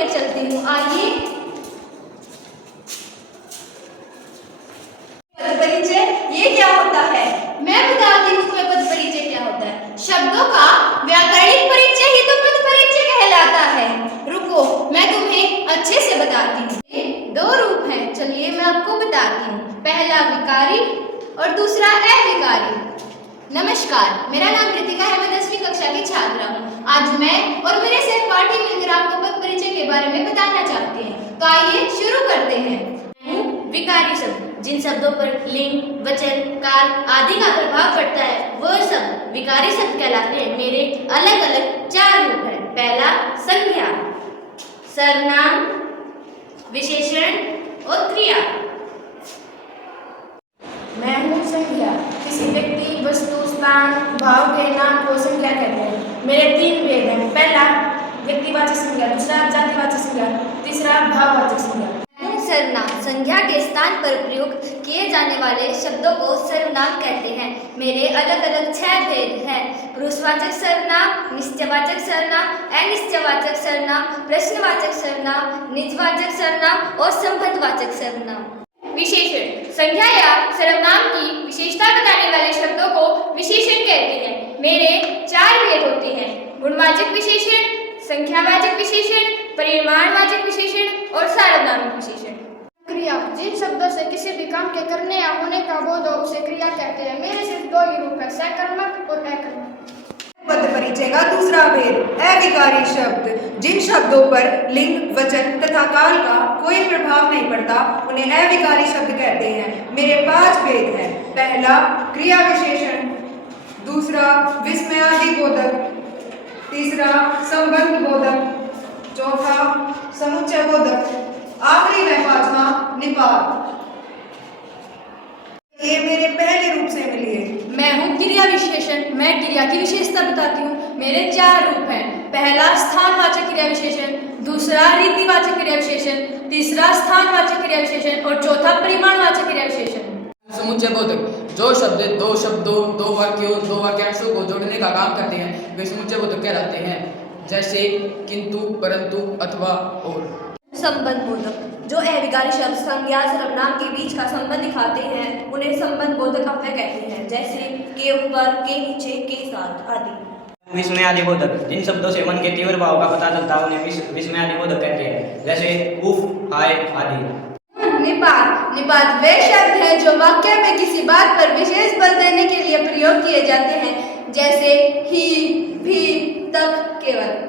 लेकर चलती हूँ, आइए। पद परिचय ये क्या होता है? मैं बताती हूँ तुम्हें पद परिचय क्या होता है। शब्दों का व्याकरणिक परिचय ही तो पद परिचय कहलाता है। रुको, मैं तुम्हें अच्छे से बताती हूँ। ये दो रूप हैं, चलिए मैं आपको बताती हूँ। पहला विकारी और दूसरा अविकारी। नमस्कार, मेरा नाम कृतिका है, मैं 10वीं कक्षा की छात्रा हूँ। आज मैं और मेरे सहपाठी मिलकर आपको पद परिचय के बारे में बताना चाहते हैं, तो आइए शुरू करते हैं। विकारी शब्द जिन शब्दों पर लिंग, वचन, काल आदि का प्रभाव पड़ता है वह शब्द विकारी शब्द कहलाते हैं। मेरे अलग अलग 4 रूप हैं। पहला संज्ञा, सर्वनाम, विशेषण और क्रिया। मैं हूँ संज्ञा। किसी व्यक्ति, वस्तु, स्थान, भाव के नाम को संज्ञा कहते हैं। मेरे 3 भेद हैं। पहला व्यक्तिवाचक संज्ञा, दूसरा जातिवाचक संज्ञा, तीसरा भाववाचक संज्ञा। सर्वनाम संज्ञा के स्थान पर प्रयोग किए जाने वाले शब्दों को सर्वनाम कहते हैं। मेरे अलग अलग 6 भेद हैं। पुरुषवाचक सर्वनाम, निश्चयवाचक सर्वनाम, अनिश्चयवाचक सर्वनाम, प्रश्नवाचक सर्वनाम, निजवाचक सर्वनाम और संबंधवाचक सर्वनाम। विशेषण संज्ञा या सर्वनाम की विशेषता बताने वाले शब्दों को विशेषण कहते हैं। मेरे 4 भेद होते हैं। गुणवाचक विशेषण, संख्यावाचक विशेषण, परिमाणवाचक विशेषण और सार्वनामिक विशेषण। क्रिया जिन शब्दों से किसी भी काम के करने या होने का बोध हो उसे क्रिया कहते हैं। मेरे सिर्फ 2 ही रूप हैं, सकर्मक और अकर्मक। पद परिचय का दूसरा भेद अविकारी शब्द जिन शब्दों पर लिंग, वचन तथा काल का कोई प्रभाव नहीं पड़ता उन्हें अविकारी शब्द कहते हैं। मेरे 5 भेद हैं। पहला क्रिया विशेषण, दूसरा विस्मयादि बोधक, तीसरा संबंध बोधक, चौथा समुच्चय बोधक, आखिरी व 5वां निपात। ये मेरे पहले रूप से मिलिए। मैं हूँ क्रिया विशेषण। मैं क्रिया की विशेषता बताती हूँ। मेरे 4 रूप हैं। पहला स्थानवाचक क्रिया विशेषण, दूसरा रीतिवाचक क्रिया विशेषण, तीसरा स्थानवाचक क्रिया विशेषण और चौथा परिमाणवाचक क्रिया विशेषण। समुच्चय बोधक जो शब्द 2 शब्दों, 2 वाक्यों, 2 वाक्यांशों को जोड़ने का काम करते हैं वे समुच्चय बोधक कहलाते हैं, जैसे किंतु, परंतु, अथवा और। संबंध बोधक जो अविकारी शब्द संज्ञा सर्वनाम के बीच का संबंध दिखाते हैं उन्हें संबंध बोधक अव्यय कहते हैं, जैसे के ऊपर, के नीचे, के साथ आदि। विस्मयादि बोधक जिन शब्दों से मन के तीव्र भाव का पता चलता है उन्हें विस्मयादि बोधक कहते हैं, जैसे उफ, हाय आदि। निपात निपात वे शब्द हैं जो वाक्य में किसी बात पर विशेष बल देने के लिए प्रयोग किए जाते हैं, जैसे ही, भी, तक, केवल।